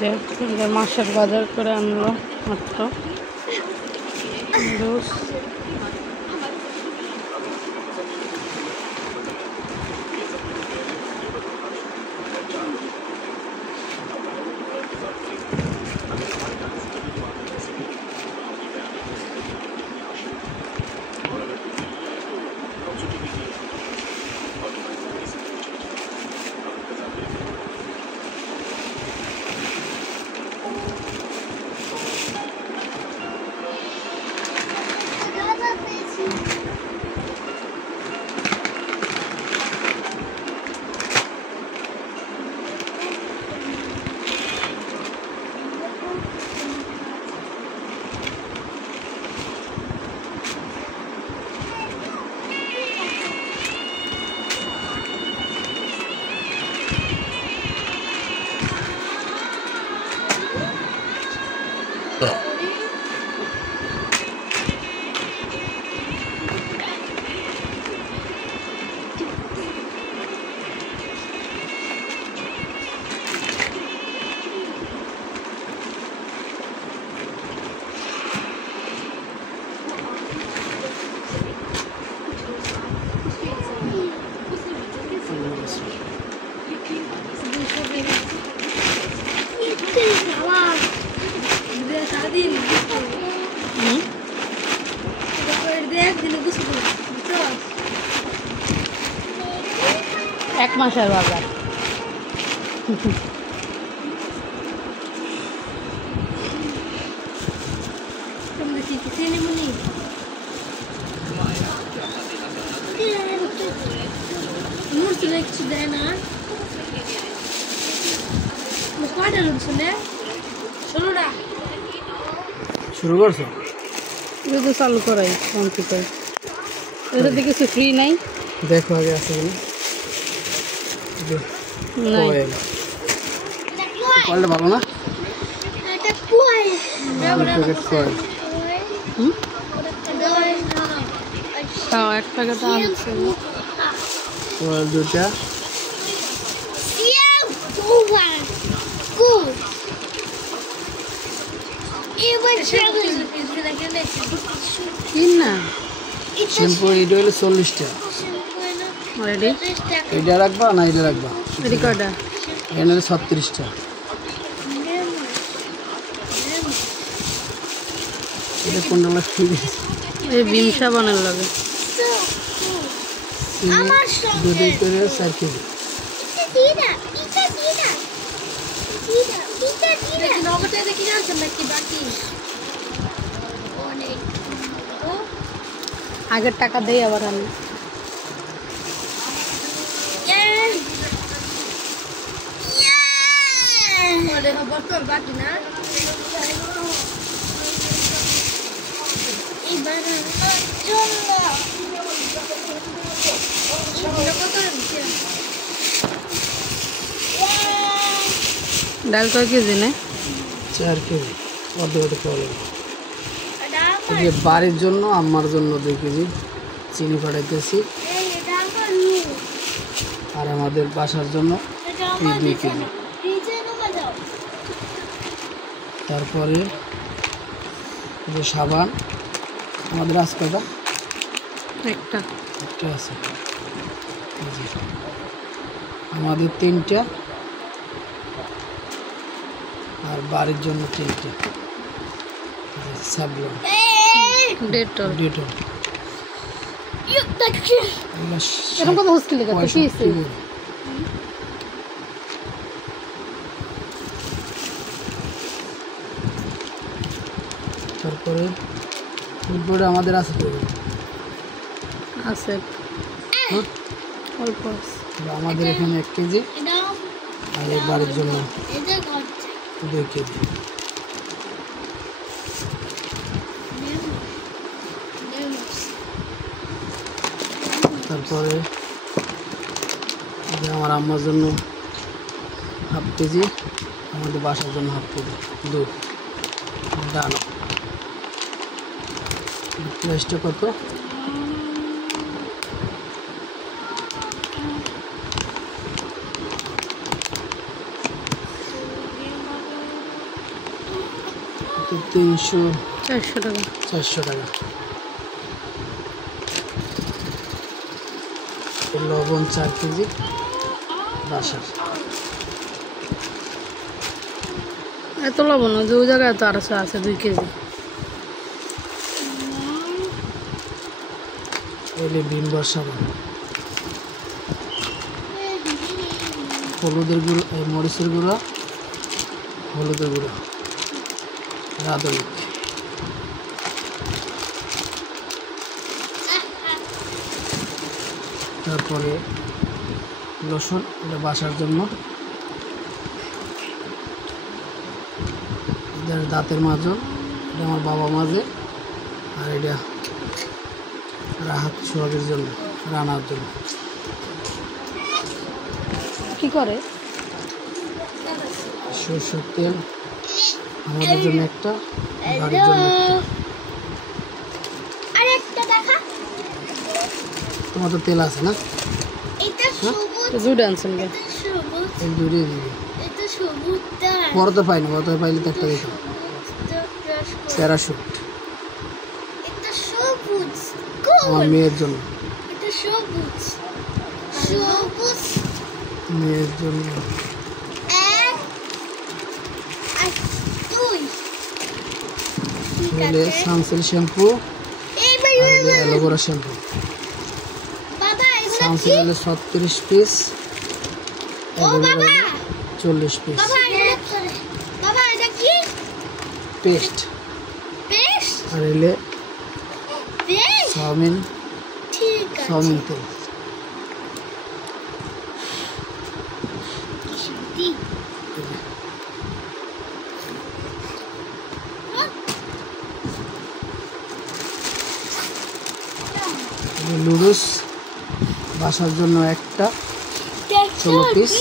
যে মাছের বাজার করে আনলো মাত্র রোজ। এক মাসের বাজার। শুরু করছো? এটা তো চালু করাই কম্পিউটার। এটাতে কিছু ফ্রি নাই? দেখো আগে আছে নাই। কোয়ালিটি ভালো না? তাও এক প্যাকেট আনছে দুটা না শ্যাম্পু এটা হলো 40 টাকা। অলরেডি এটা রাখবা না এটা রাখবা? এটি কয়টা? এখানে 36 টাকা। এটা কোনটা লাগছে? এই ভীম সাবানের লাগে দুটোই করে 4 কেজি। আগের টাকা দেই আবার আমি। ডাল কয় কেজি নেই? 4 কেজি অর্ধেক খাওয়া লাগবে। যে বাড়ির জন্য আমার জন্য 2 কেজি চিনি পাঠাইতেছি, আর আমাদের বাসার জন্য এই 2 কেজি। তারপরে যে সাবান আমাদের আজ কয়টা? একটা আছে। আমাদের 3টা আর বাড়ির জন্য 3টা। সাবলন ডেটল এরকম কথা হচ্ছে লেখা তো কি আছে? তারপরে ফুটবলে আমাদের আছে তো আছে অল্প আছে। আমাদের এখানে 1 কেজি আর এই বাড়ির জন্য 2 কেজি। তারপরে আমার আম্মার জন্য 1/2 কেজি, আমাদের বাসার জন্য 1/2 কেজি দুধ। ডাল প্রাইসটা কত? 300 400 টাকা। 400 টাকা। লবণ 4 কেজি বাসার। এত লবণ না, 2 জায়গায় তো আরো আছে 2 কেজি। এলে ভিমবার সাবান, হলুদের গুঁড়ো, মরিচের গুঁড়া, হলুদের গুঁড়ো, রাঁধুনি, তারপরে রসুন, এটা বাসার জন্য, এটা দাঁতের মাজন, এটা আমার বাবা মাজে, আর এটা রাহাত সোহাগের জন্য, রান্নার জন্য। কি করে? সরষের তেল আমাদের জন্য একটা, বাড়ির জন্য একটা। তোমার তো তেল আছে না? তো দুটো আনছেন কে? এই দুটোই দিবি। বড় তো পাইনি, বড় তো পাইলে তো একটা দিতাম। প্যারাশুট আমার মেয়ের জন্য, মেয়ের জন্য। Sunsilk shampoo, aloe vera shampoo. Sunsilk হলে 36 পিস, অ্যালোভেরা 40 পিস। পেস্ট আর এলে চাউমিন, চাউমিন তেল। নুডলস বাসার জন্য একটা, 16 পিস,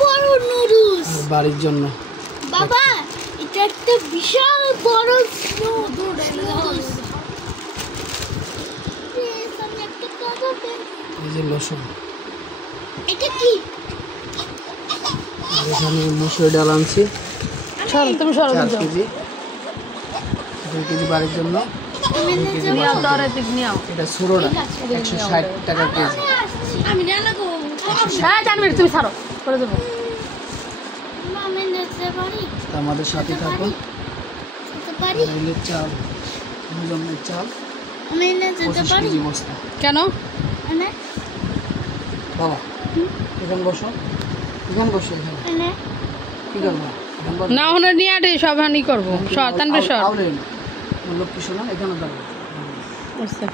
বড় নুডলস। আর বাড়ির জন্য বাবা, এটা একটা বিশাল বড় নুডলস। এই যে লসুন, এটা কি? আর এখানে মুসুরি ডাল আনছি সর, তুমি সরো 4 যাও। কেজি, 2 কেজি বাড়ির জন্য, 2 কেজি নিয়ে বাসার দাও রে, জন্য। নিয়ে আও। এটা সুরোডা 160 টাকা কেজি। আমি রান্না করব। হ্যাঁ জানবি, তুমি ছাড়ো, করে দেবো। আমি নিতে পারি? তো আমাদের সাথে থাকুন। নিতে পারি? এলে চাল, মুজম্মের চাল আমি নিতে 25 পারি? কেজি বস্তা। কেন? এনে বাবা এখানে বসো, এখানে বসো, এখানে এনে কি করবো? এখানে বসো। না হলে নিয়ে আটে সব হানি করবো। সর, তানবে সর। আউলে না, লক্ষ্মী শোনা, এখানে দাঁড়াবো। আচ্ছা।